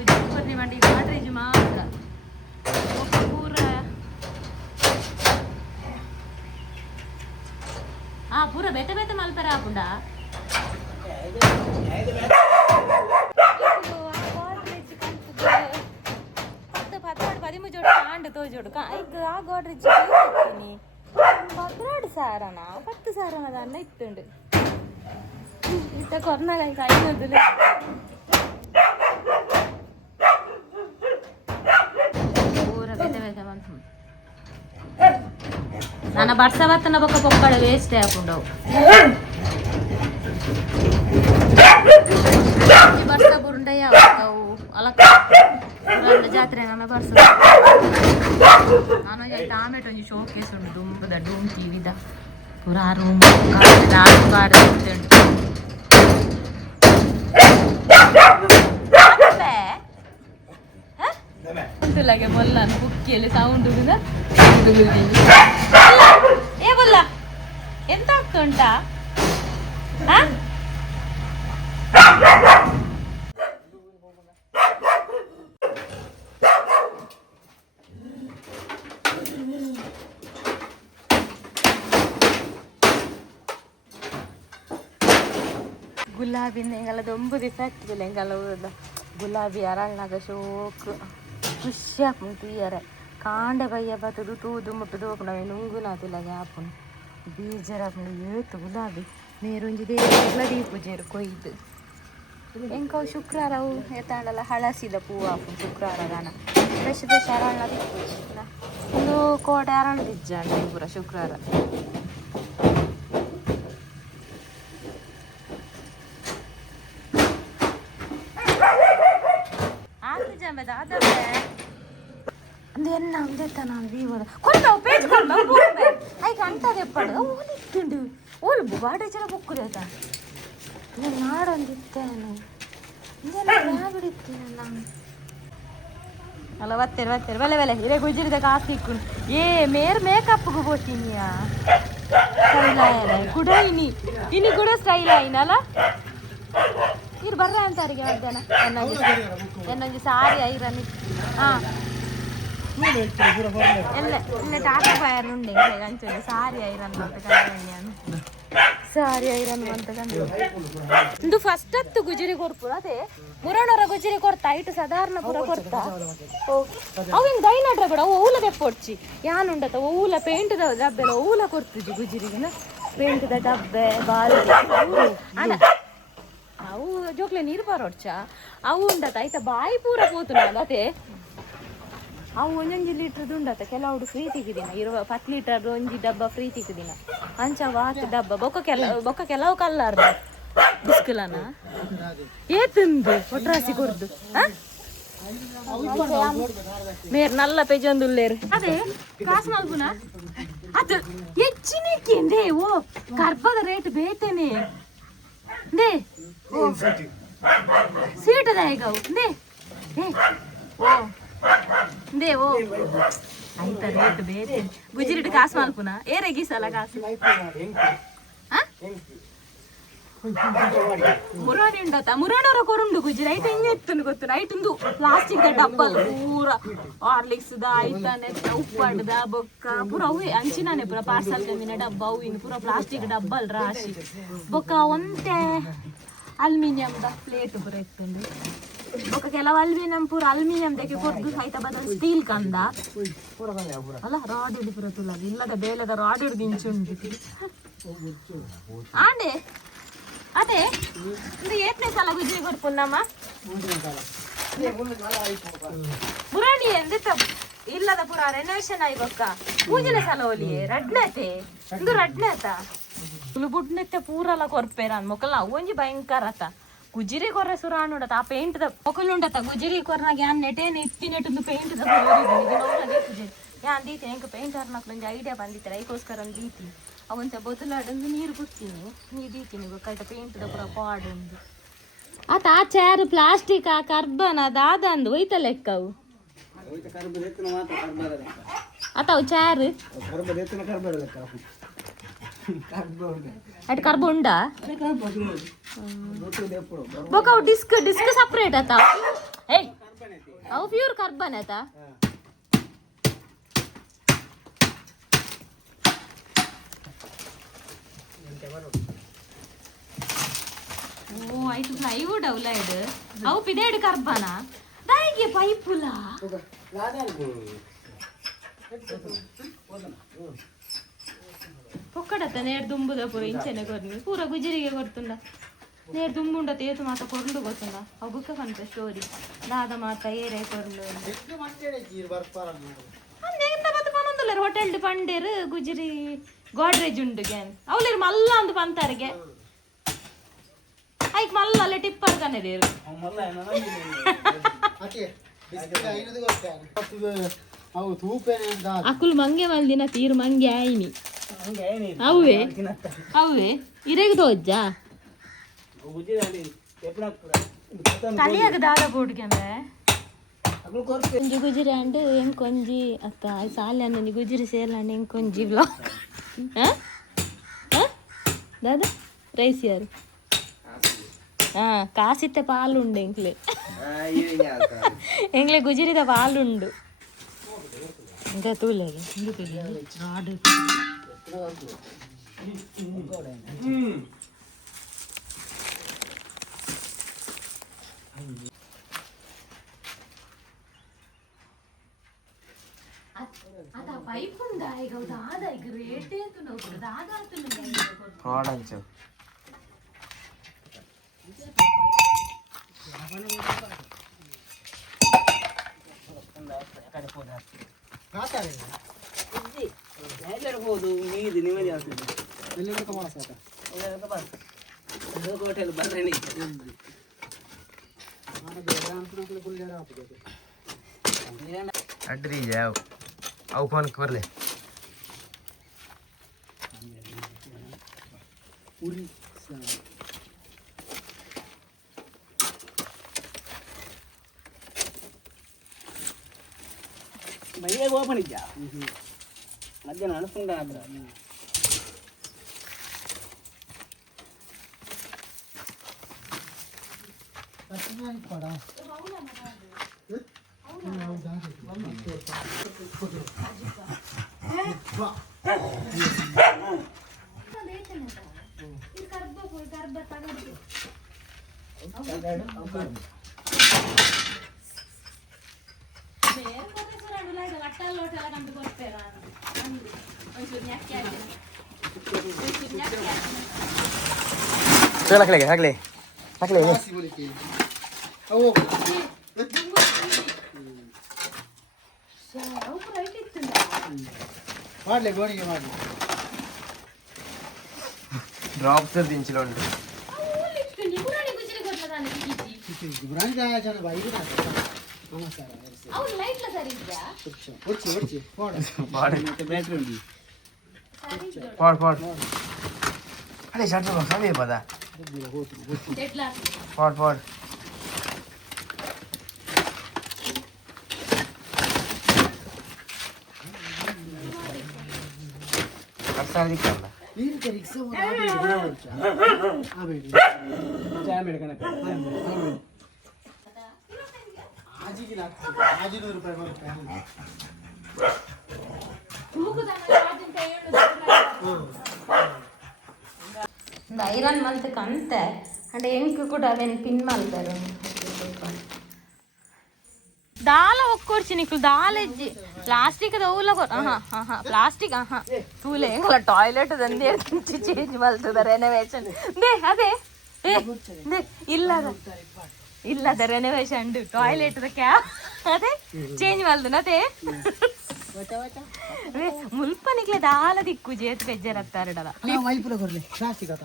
గుజ్జుకొని వండి వాటర్ ఇది మాత్రం ఒక కూర ఆ పూర బెట్ట బెట్ట మలపరాకుండా பதிமு ஜோடு ஆண்டு தோ ஜோடு இது ஆ கோட்ரிஜ் நீ பத்ராடு சாரானா பத்து சாரானா தான் இத்துண்டு இத்த கொரோனா காய்க்கு ஐநூறு ನನ್ನ ಬರ್ಸ ಬತ್ತನ ಬೊಕ್ಕ ಪೊಕ್ಕಳ ವೇಸ್ಟ್ ಹಾಕೊಂಡು ಈ ಬರ್ಸ ಬುರುಂಡಯ್ಯ ಅವು ಅಲಕ್ಕ ಪುರಾಂಡ ಜಾತ್ರೆ ನನ್ನ ಬರ್ಸ ನಾನು ಆಯ್ತು ಆಮೇಲೆ ಒಂಜಿ ಶೋಕೇಸ್ ಉಂಟು ದುಂಬದ ಡೂಂಕಿ ವಿಧ ಪುರಾ ರೂಮ್ ನಾಲ್ಕು ಕಾರ್ ಉಂಟು ಅಂತಲಾಗೆ ಮೊಲ್ಲ ಕುಕ್ಕಿಯಲ್ಲಿ ಸೌಂಡ್ ಏ ಬೊಲ್ಲ ಎಂತ ಆಗ್ತುಂಟಾ ಆ? ಗುಲಾಬಿನ ಎಂಗಲ್ಲ ದೊಂಬು ದಿವಸ ಆಗ್ತದಿಲ್ಲ ಎಂಗಲ್ಲ ಊರದ ಗುಲಾಬಿ ಅರಳ್ನಾಗ ಶೋಕ್ ಖುಷಿ ಆಪುಂಡು ತೂಯರೆ ಕಾಂಡೆ ಬಯ್ಯ ಬತ್ತದು ತೂದು ಮುಟ್ಟದು ಹೋಪುಂಡು ನುಂಗು ನಾತಿಲ್ಲ ಆಪುಂಡು ಬೀಜರಾಪುಂಡು ಏತು ಗುಲಾಬಿ ಮೇರೊಂಜಿ ದೇವರೆಲ್ಲ ಪೂಜೆರು ಕೊಯ್ದು. ಎಂಕವು ಶುಕ್ರವಾರ ಅವು ಎತ್ತಾಂಡಲ್ಲ ಹಳಸಿದ ಪೂವು ಶುಕ್ರವಾರ ದಾನ. ಫ್ರೆಶ್ ಫ್ರೆಶ್ ಅರಣ್ಣ ಒಂದು ಕೋಟೆ ಅರಳು ದಿಜ್ಜಂಡು ಪೂರ ಶುಕ್ರವಾರ. ಆತು ಜಂಬದ ಅದವೆ ಅಂದೆ ಎನ್ನ ಅಂದೆತ್ತ ನಾನು ವೀವದ ಕೊಲ್ಲಾವು ಪೇಜ್ ಕೊಲ್ಲಾವು ಬೋರ್ಬೆ ಐಕ ಅಂಟದೆ ಪಡು. ಓಲ್ ಇತ್ತುಂಡು ಓಲ್ ಬಾಡೆ ಜನ ಬುಕ್ಕುರೇತ ನಾನು ನಾಡೊಂದಿತ್ತೇನು ಇಂದೆಲ್ಲ ಬಿಡಿತ್ತೇನೆ ನಾನು. ಅಲ್ಲ ಬತ್ತೇರು ಬಲೆ ಬಲೆ. ಇರೇ ಗುಜಿರಿದ ಕಾಸು ಇಕ್ಕೊಂಡು ಏ, ಮೇರ್ ಮೇಕಪ್ಗೂ ಕೊಟ್ಟಿನಿಯಾ ಸ್ಟೈಲ್ ಕೂಡ ಇನಿ. ಇನಿ ಗುಡ ಸ್ಟೈಲ್ ಆಯ್ನಲ್ಲ ಇರು ಬರ್ರ ಅಂತಾರಿಗೆ ಮಧ್ಯಾಹ್ನ. ಎನ್ನೊಂಜಿ ಸಾರಿ, ಐರನ್ ಹಾ. ಅಂಚೊಂದು ಸಾರಿ ಐರನ್ ಫಸ್ಟ್ ಹತ್ತು ಗುಜರಿ ಕೊಡ್ಪುರ, ಅದೇ ಮುರಣರ ಗುಜರಿ ಕೊಡ್ತಾ ಇಟ್ಟು ಸಾಧಾರಣ ಪುರ ಕೊಡ್ತಾ. ಅವಿನ ದೈನಡ್ರ ಕೂಡ ಓಲ ಊಲ ತೆಪ್ಪೊಡ್ಚಿ ಯಾನುಂಡತ ಊಲ ಪೇಂಟ್ ಡಬ್ಬೆಲ್ಲ ಊಲ ಕೊಡ್ತಿದ್ವಿ ಗುಜರಿಗಿನ ಪೇಂಟ್ ಡಬ್ಬೆ, ಬಾಲ ಅವು ಜೋಕ್ಲೆ ನೀರು ಬಾರೋಡ್ಚ ಅವು ಉಂಡತ ಆಯ್ತಾ, ಬಾಯಿ ಪೂರ ಪೋತು ಅದೇ. ಅವು ಒಂದೊಂದು ಲೀಟ್ರದ್ದು ಉಂಡತ ಕೆಲವು ಫ್ರೀ ತೆಗಿದಿನ. ಇರುವ ಪತ್ತು ಲೀಟರ್ ಒಂಜಿ ಡಬ್ಬ ಫ್ರೀ ತೆಗಿದಿನ. ಅಂಚ ವಾತ್ ಡಬ್ಬ. ಬೊಕ್ಕ ಕೆಲ ಬೊಕ್ಕ ಕೆಲವು ಕಲ್ಲಾರ್ದ. ಬಿಸ್ಕಲನ? ಏತುಂದು? ಒಟ್ರಾಸಿ ಕೊರ್ದು ಮೇರ್ ನಲ್ಲ ಪೆಜೊಂದುಲ್ಲೇರು ಅದೇ, ಕಾಸು ಮಲ್ಪುನ ಅದು ಹೆಚ್ಚಿನಕ್ಕೆ ಓ ಕರ್ಪದ ರೇಟ್ ಬೇತೇನೆ. ದೇ ಸೀಟದ ಹೇಗವು ದೇ, ಏ, ಓ. ದೇ ಓ. ಆಯ್ತಾ, ರೇಟ್ ಬೇರೆ. ಗುಜಿರಿಟ್ ಕಾಸು ಮಲ್ಪುನ? ಏರೆ ಗೀಸಲ್ಲ ಕಾಸು? ಮುರಾಣಿ ಉಂಡತ ಮುರಾಣರ ಕೊರುಂಡು ಗುಜ್ಜಿ ರೈಟ್ ಹೆಂಗೆ ಇತ್ತು ಗೊತ್ತು. ಒಂದು ಪ್ಲಾಸ್ಟಿಕ್ ಡಬ್ಬಲ್ ಪೂರ. ಹಾರ್ಲಿಕ್ಸ್ ದ ಐತಾನೆ ಉಪ್ಪಡ್ದ ಬೊಕ್ಕ. ಪೂರ ಅವು ಅಂಚಿನಾನೆ ಪೂರ ಪಾರ್ಸಲ್ ಕಮ್ಮಿನ ಡಬ್ಬ ಅವು ಪೂರ ಪ್ಲಾಸ್ಟಿಕ್ ಡಬ್ಬಲ್ ರಾಶಿ. ಬೊಕ್ಕ ಒಂತೆ ಅಲ್ಯೂಮಿನಿಯಂ ದ ಪ್ಲೇಟ್ ಪೂರ ಇತ್ತುಂಡು. ಬೊಕ್ಕ ಕೆಲವು ಅಲ್ಯೂಮಿನಿಯಂ ಪೂರ ಅಲ್ಯೂಮಿನಿಯಂ ದಕ್ಕೆ ಕೊರ್ದು సైత ಬದಲು ಸ್ಟೀಲ್ ಕಂದ ಅಲ್ಲ రాడ్ ಹಿಡಿ ಪೂರ ತುಲದು ಇಲ್ಲದ ಬೇಲದ ರಾಡ್ ಹಿಡ್ದು ಇಂಚುಂಡು ಆಂಡೆ ಅದೇ ಇದು ಏತ್ನೇ ಸಲ ಗುಜ್ಜಿ ಕೊಡ್ಪುನ್ನಮ್ಮ ಪುರಾಣಿ ಎಂದಿತ್ತ ಇಲ್ಲದ ಪುರ ರೆನೋವೇಷನ್ ಆಯ್ಬಕ್ಕ ಪೂಜಿನ ಸಲ ಒಲಿ ರಡ್ನತೆ ಇದು ರಡ್ನತ ಬುಡ್ನೆತ್ತೆ ಪೂರಲ ಕೊರ್ಪೇರ ಮೊಕಲ ಒಂಜಿ ಭಯಂಕರ ಆತ ಗುಜಿರಿ ಕೊರ್ರೆ ಸುರಾಣುಡತ ಆ ಪೇಂಟ್ ದ ಪೊಕಲುಂಡತ ಗುಜಿರಿ ಕೊರ್ನಾಗ ಯಾನ್ ನೆಟೇನ್ ಇತ್ತಿನೆಟೊಂದು ಪೇಂಟ್ ದ ಗುಜಿರಿ ಯಾನ್ ದೀತಿ ಎಂಕ್ ಪೇಂಟ್ ಹರ್ನಾಕ್ಲು ಒಂಜಿ ಐಡಿಯಾ ಬಂದಿತ್ತರ ಐಕೋಸ್ಕರ ಒಂದು ಅವಂತ ಅವೊಂಚ ಬೊತುಲಾಡೊಂದು ನೀರು ಬುತ್ತೀನಿ ನೀ ದೀತೀನಿ ಗೊತ್ತಾಯ್ತ ಪೇಂಟ್ ದ ಪೂರ ಪಾಡೊಂದು ಆತ ಆ ಚೇರ್ ಪ್ಲಾಸ್ಟಿಕ್ ಆ ಕರ್ಬನ ದಾದಂದು ಒಯ್ತ ಲೆಕ್ಕವು. ಆತ ಅವು ಚೇರ್. అటు కర్బ ఉండా ఒక డిస్క్ డిస్క్ సపరేట్ అత ఏయ్ అవు ప్యూర్ కర్బన్ అత ఓ ఐటు ప్లైవుడ్ అవులాయిడ్ అవు పిదేడు కర్బనా దానికి పైపులా ಪೊಕ್ಕಡತ್ತ ನೇರ್ ದುಂಬುದ ಪೂರ ಇಂಚೆನೆ ಕೊರ್ನಿ. ಪೂರ ಗುಜರಿಗೆ ಕೊರ್ತುಂಡ. ನೇರ್ ದುಂಬುಂಡ ತೇತು ಮಾತ ಕೊರ್ಲು ಗೊತ್ತುಂಡ ಅವುಕ್ಕ ಕಂತ ಸ್ಟೋರಿ. ದಾದ ಮಾತ ಏರೆ ಕೊರ್ಲು. ಎಂತ ಬತ್ತು ಪನೊಂದುಲ್ಲರ ಹೋಟೆಲ್ ಪಂಡೇರ್ ಗುಜರಿ ಗೋಡ್ರೇಜ್ ಉಂಡು ಗ್ಯಾನ್ ಅವಲೇರ್ ಮಲ್ಲ ಅಂದು ಪಂತಾರಿಗೆ ಐಕ್ ಮಲ್ಲ ಅಲ್ಲೇ ಟಿಪ್ಪರ್ ಕನ್ನಡೇರು ಅಕುಲ್ ಮಂಗೆ ಮಲ್ದಿನ ತೀರ್ ಮಂಗೆ ಆಯ್ನಿ. అవే అవే ఇరగదు వచ్చా కలియక దాదాపు కొంచెం గుజిరి అంటే ఏం కొంజి అత్త అది సాలి అన్నది గుజిరి చేయాలండి ఏం కొంజి బ్లాక్ దాదా రైస్ యారు కాసిత్తే పాలుండు ఎంకలే ఎంకలే గుజిరితే పాలుండు ఇంకా తూలేదు ఎందుకు ఆర్డర్ 들어가고 이거래. 음. ಅದ ಪೈಪ್ ಉಂಡ ಈಗ ಹೌದಾ ಆದ ಈಗ ರೇಟ್ ಅಂತ ನೋಡ್ಬಿಡದ ಆದ ಅಂತ ಪ್ರಾಡಂಚ ಕಾತಾರೆ ಹೋದು ನೀದು ನಿಮ್ಮದೇ ಆಗ್ತದೆ ಎಲ್ಲಿಂದ ಮಾಡಸಾಕ ಹೋಟೆಲ್ ಬಂದ್ರೆ ನಾನು ಬೇಡ ಅನ್ಕೊಂಡ್ರೆ ಕುಲ್ಲೇರ ಹಾಕ್ಬೇಕು ಅಡ್ರಿ ಯಾವ ಅವು ಫೋನ್ ಬರ್ಲೆ ಉರಿ ಮೈಯಾಗ ಓಪನ್ ಇದ್ಯಾ ಮಧ್ಯಾಹ್ನ ಅನಿಸ್ಕೊಂಡ ಆದ್ರ ಪಡ ಹಾಕ್ಲೆ ಹಾಕ್ಲೆ ಹಾಕ್ಲೆ ಅವು ಮಾಡ್ಲಿ ಗೋಣಿಗೆ ಮಾಡ್ಲಿ ಡ್ರಾಪ್ಸ್ ದಿಂಚಿಲು ಉಂಟು ಬ್ರಾಂಚ್ ಜನ ಬೈದು ನಮಸ್ಕಾರ అవును లైట్ల సరిగ్గా వచ్చి వచ్చి పోడ ಪಾಡ್ ಬ್ಯಾಟ್ರಿ ಉಂಟು પડ પડ અરે શટર માં ખાલી બધા પડ પડ વરસાદી કરવા వీరికి రిక్స్ ఆజికి నాకు ఆజి నూరు రూపాయలు இந்த ஐரன் மந்த்க்கு அந்த అంటే ఎంకి కూడా నేను పిన్ మల్తారు దాల ఒక్కొచ్చి నీకు దాలెజ్జి ప్లాస్టిక్ దవ్వుల ప్లాస్టిక్ ఆహా. తూలే టాయిలెట్ దంది చేంజ్ మల్తుందా రెనోవేషన్ దే అదే ఇల్లద ఇల్లద రెనోవేషన్ టాయిలెట్ క్యా అదే చేంజ్ మల్తుంది అదే. ಮುಲ್ಪನಿಗೆ ದಾಲ ದಿಕ್ಕು ಜೇತ್ ಬೆಜ್ಜರತ್ತಾರಡಲ ವೈಪುಲ ಕೊರ್ಲಿ ಪ್ಲಾಸ್ಟಿಕ್ ಆತ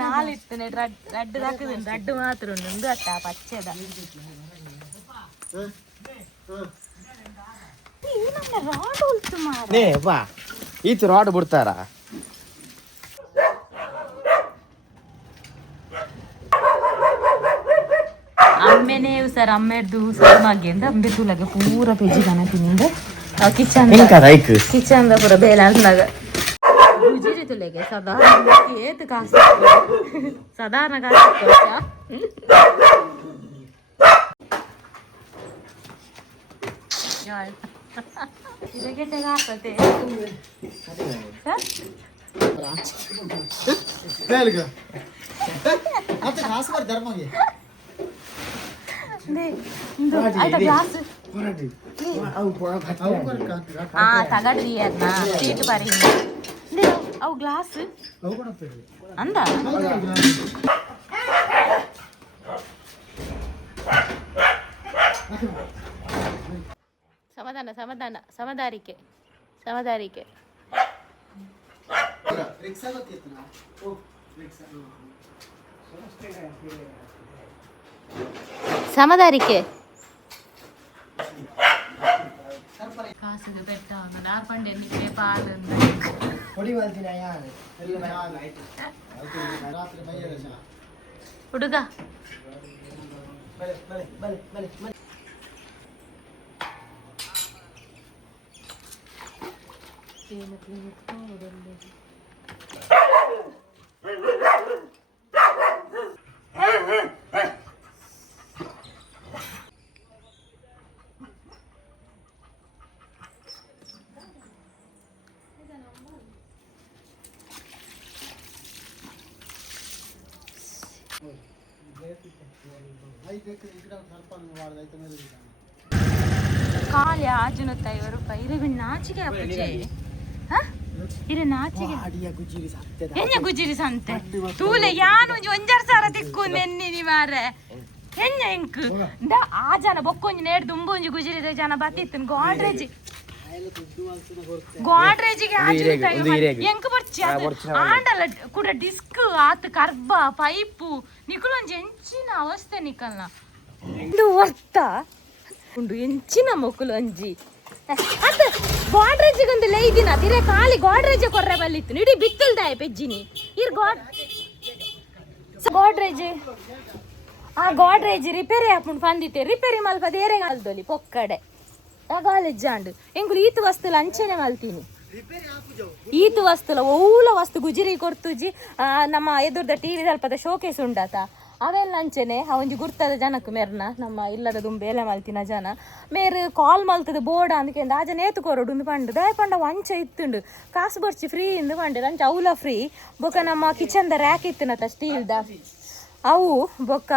ನಾಲಿತ್ತು ರಡ್ಡು ದಾಕದ ರಡ್ಡು ಮಾತ್ರ ಉಂಡು ಒಂದು ಅಟ್ಟ ಪಚ್ಚೆದ. ರಾಡ್ ಉಲ್ತು ಮಾರ ನೇ ಬಾ. ಈತ ರಾಡ್ ಬಿಡ್ತಾರ? ಅಮ್ಮೆನೇ ಸರ್ ಅಮ್ಮೆರ್ದು ಸರ್ ಮಗ್ಗೆಂದ ಅಂಬೆ ತುಲಗೆ ಪೂರ ಪೆಜ್ಜಿ ಕನ ತಿನ್ನಿಂದ ಕಿಚನ್ ಐಕ್ ಕಿಚನ್ ಪೂರ ಬೇಲ ಅಂದಾಗ ಗುಜಿರಿ ತುಲೆಗೆ ಸದಾ ಏತ್ ಕಾಸು ಸಾಧಾರಣ ಕಾಸು ಇದಕ್ಕೆ ಆಗ್ತದೆ ಬೇಲ್ಗ ಮತ್ತೆ ಕಾಸು ಬರ್ತಾರೆ ಧರ್ಮಗೆ ತಗಡ್ರಿ ಅದನ್ನ ಸೀಟ್ ಬರಿ ಅವು ಗ್ಲಾಸ್ ಅವು ಕೊಡಪ್ಪ ಅಂದ ಸಮಾಧಾನ ಸಮಾಧಾನ ಸಮದಾರಿಕೆ ಸಮದಾರಿಕೆ ರಿಕ್ಷಾ ಗೊತ್ತಿತ್ತು ನಾ ಓ ರಿಕ್ಷಾ ಸಮದಾರಿಕೆ ಕಾಸಿಗೆ ಬೆಟ್ಟ ನಾರ್ ಪಂಡೆ ನಿಕ್ಕೆ ಪಾಲು ಹೊಡಿ ಮಾಡ್ತೀನಿ ಯಾರು ಎಲ್ಲ ಶಾಲ ಆಯ್ತು ರಾತ್ರಿ ಮೈಯೆಲ್ಲ ಶಾಲ ಹುಡುಗ ಬಲೆ ಕಾಲು ಆಜುನುತ್ತ ಇವರು ಇವರು ನಾಚಿಕೆ ಹಾ? ಇರ ನಾಚಿಗೆ. ಹೆಂಜ ಗುಜಿರಿ ಸಂತೆ. ತೂಲೆ ಯಾನು ಒಂಜಾರ್ ಸಾರ ತಿಕ್ಕು ನೆನ್ನಿನಿ ಮಾರೆ ಹೆಂಜ ಎಂಕ್ ದ ಆ ಜನ ಬೊಕ್ಕೊಂಜಿ ನೇಡ್ ದುಂಬೊಂಜಿ ಗುಜಿರಿದ ಜನ ಬತ್ತಿತ್ತು ಗೋಡ್ರೇಜಿ. ಗೋಡ್ರೇಜಿಗೆ ಎಂಕ್ ಬರ್ಚಿ ಆಂಡಲ ಕೂಡ ಡಿಸ್ಕ್ ಆತ್ ಕರ್ಬ ಪೈಪು ನಿಕುಲೊಂಜಿ ಎಂಚಿನ ಅವಸ್ಥೆ ನಿಕಲ್ನ. ಇದು ವರ್ತ ಉಂಡು ಎಂಚಿನ ಮೊಕುಲು ಒಂಜಿ ಅತ್ತ ಗೋಡ್ರೇಜಿಗೆ ಒಂದು ಲೈದಿನ ತಿರೆ ಖಾಲಿ ಗೋಡ್ರೇಜ್ ಕೊರ್ರೆ ಬಲ್ಲಿತ್ತು. ಇಡೀ ಬಿತ್ತಲ್ದಾಯ ಪೆಜ್ಜಿನಿ. ಇರ್ ಗೋಡ್ ಗೋಡ್ರೇಜ್. ಆ ಗೋಡ್ರೇಜ್ ರಿಪೇರಿ ಹಾಕೊಂಡು ಬಂದಿತ್ತೆ ರಿಪೇರಿ ಮಲ್ಪ ದೇರೆ ಕಾಲದಲ್ಲಿ ಪೊಕ್ಕಡೆ. ಆ ಕಾಲೇಜ್ ಜಾಂಡು. ಎಂಕುಲು ಈತು ವಸ್ತುಲ ಅಂಚೆನೆ ಮಲ್ತೀನಿ. ಈತು ವಸ್ತುಲ ಓಲ ವಸ್ತು ಗುಜಿರಿ ಕೊಡ್ತುಜಿ ನಮ್ಮ ಎದುರ್ದ ಟಿವಿ ಸ್ವಲ್ಪದ ಶೋಕೇಸ್ ಉಂಡಾತ. ಅವೆಲ್ಲ ಅಂಚೆನೆ ಅವಂಜಿ ಗುರ್ತದ ಜನಕ್ಕೆ ಮೆರ್ನ, ನಮ್ಮ ಇಲ್ಲದ ದುಂಬೆ, ಎಲ್ಲ ಮಲ್ತಿನ ಜನ. ಮೇರ್ ಕಾಲ್ ಮಲ್ತದ ಬೋರ್ಡ್ ಅಂದ್ಕೆಂದು ಆ ಜನ ಕೊರಡು ಉಂದು ಪಂಡು. ದಯ ಪಂಡ ಅಂಚೆ ಇತ್ತುಂಡು. ಕಾಸು ಬರ್ಚಿ ಫ್ರೀ ಇಂದು ಪಂಡು. ಅಂಚೆ ಅವುಲ ಫ್ರೀ ಬೊಕ್ಕ ನಮ್ಮ ಕಿಚನ್ದ ರ್ಯಾಕ್ ಇತ್ತುನತ ಸ್ಟೀಲ್ದ ಅವು ಬೊಕ್ಕ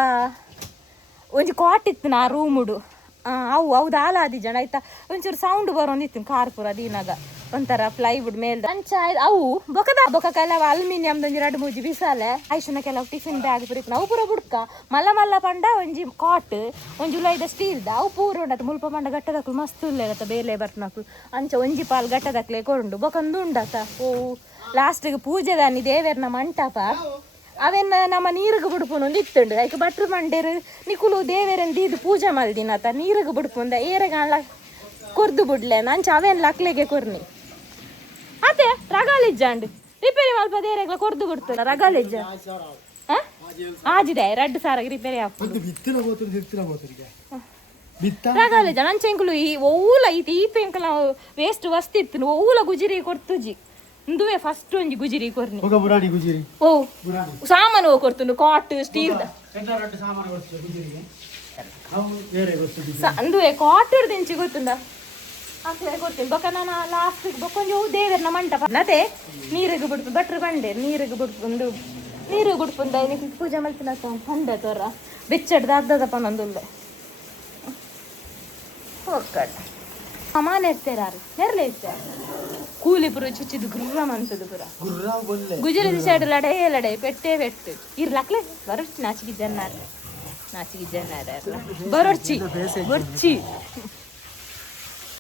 ಒಂಜಿ ಕಾಟ್ ಇತ್ತು ನಾ ರೂಮುಡು ಅವು, ಹೌದು ಆಲಾದಿ ಜನ ಆಯ್ತಾ? ಒಂಚೂರು ಸೌಂಡ್ ಬರೋನಿತ್ತು ಕಾರ್ ಪೂರ ದೀನಾಗ ಒಂಥರ ಪ್ಲೈವುಡ್ ಮೇಲ್. ಅಂಚ ಅವು, ಬೊಕದ ಬೊಕ ಕೆಲವು ಅಲ್ಯೂಮಿನಿಯಮ್ದ ಒಂಜಿ ಎರಡು ಮೂಜಿ ಬಿಸಾಲೆ. ಐಶನ ಕೆಲವು ಟಿಫಿನ್ ಬ್ಯಾಗ್ ಇತ್ತು ಅವು ಪೂರ ಬುಡ್ಕ. ಮಲ್ಲ ಮಲ್ಲ ಪಂಡ, ಒಂಜಿ ಕಾಟ್ ಒಂಜಿ ಉಲಾಯ್ದ ಸ್ಟೀಲ್ದ ಅವು ಪೂರ ಉಂಡತ. ಮುಲ್ಪ ಪಂಡ ಗಟ್ಟದಕ್ಲು ಮಸ್ತ್ ಉಲ್ಲೇರತ ಬೇಲೆ ಬರ್ತನಕ್ಲು. ಅಂಚ ಒಂಜಿ ಪಾಲ್ ಗಟ್ಟದಕ್ಲೆ ಕೊರುಂಡು ಬೊಕಂದು ಉಂಡತ್ತ ಓ ಲಾಸ್ಟಿಗೆ ದಾನಿ ದೇವೇರ್ನ ಮಂಟಪ. ಅವೆನ್ನ ನಮ್ಮ ನೀರಿಗೆ ಬಿಡ್ಪುನೊಂದು ಇತ್ತುಂಡು. ಐಕೆ ಭಟ್ರು ಮಂಡೇರು ನಿಕುಲು ದೇವೇರನ್ ದೀದು ಪೂಜೆ ಮಲ್ದಿನತ ನೀರಿಗೆ ಬಿಡ್ಪುಂದ ಏರೆಗಾಳ ಕೊರ್ದು ಬಿಡ್ಲೆ ನಂಚ ಅವೇನ್ ಲಕ್ಲೆಗೆ ಕೊರ್ನಿ. ಅತ್ತೆ ರಗಾಲಿಜ್ಜಾಂಡು ರಿಪೇರಿ ಮಲ್ಪ ದೇರೆಗ್ಲ ಕೊರ್ದು ಬಿಡ್ತದ. ರಗಾಲಿಜ್ಜ. ಆಜಿದೆ ರೆಡ್ ಸಾರ ರಿಪೇರಿ ರಗಾಲಿಜ್ಜ. ನಂಚೆಂಕುಲು ಈ ಓಲ ಈ ಈ ಪೆಂಕಲ ವೇಸ್ಟ್ ವಸ್ತಿತ್ತು. ಓಲ ಗುಜಿರಿ ಕೊರ್ತುಜಿ ಇಂದುವೆ ಫಸ್ಟ್ ಒಂಜಿ ಗುಜಿರಿ ಕೊರ್ನಿ. ಹೋಗ ಬುರಾಡಿ ಗುಜಿರಿ. ಓ ಬುರಾಡಿ. ಸಾಮಾನು ಕೊರ್ತುಂಡು ಕಾಟ್ ಸ್ಟೀಲ್ ಎಂಟ ರೊಟ್ಟಿ ಸಾಮಾನು ಕೊರ್ತು ಗುಜಿರಿಗೆ. ಅವು ಬೇರೆ ಕೊರ್ತು ಅಂದುವೆ ಕಾಟರ್ ದಿಂಚಿ ಗೊತ್ತುಂಡ? ಅಸಲೆ ಕೊಡ್ತೀನಿ ಬೊಕ ನಾನು ಲಾಸ್ಟ್ ಬೊಕೊಂಜು ದೇವರನ ಮಂಟಪ. ಅದೇ ನೀರಿಗೆ ಬಿಡ್ತು ಭಟ್ರು ಬಂಡೆ ನೀರಿಗೆ ಬಿಡ್ಪುಂದು ನೀರು ಬಿಡ್ಪುಂದ ಇದಕ್ಕೆ ಪೂಜೆ ಮಲ್ತಿನ ಪಂಡ ತೋರ. ಬೆಚ್ಚಡ್ದ ಅರ್ಧದಪ್ಪ ನಂದುಲ್ಲೆ ಹೋಗ್ಕಡ ಅಮಾನ ಇರ್ತಾರು ನೆರಳೆ ಇರ್ತಾರೆ ಕೂಲಿ ಪುರ ಚುಚ್ಚಿದು ಗುರ್ರ ಮಂತದು ಪುರ ಗುರ್ರ ಬೊಲ್ಲೆ ಗುಜರಿ ಸೈಡ್ ಲಡೆ ಲಡೆ ಪೆಟ್ಟೆ ಪೆಟ್ಟು ಇರ್ಲಕ್ಲೆ ಬರೊಚ್ಚಿ ನಾಚಿಗೆ ಜನ್ನಾರ ನಾಚಿಗೆ ಜನ್ನಾರ ಬರೊಚ್ಚಿ ಬರ್ಚಿ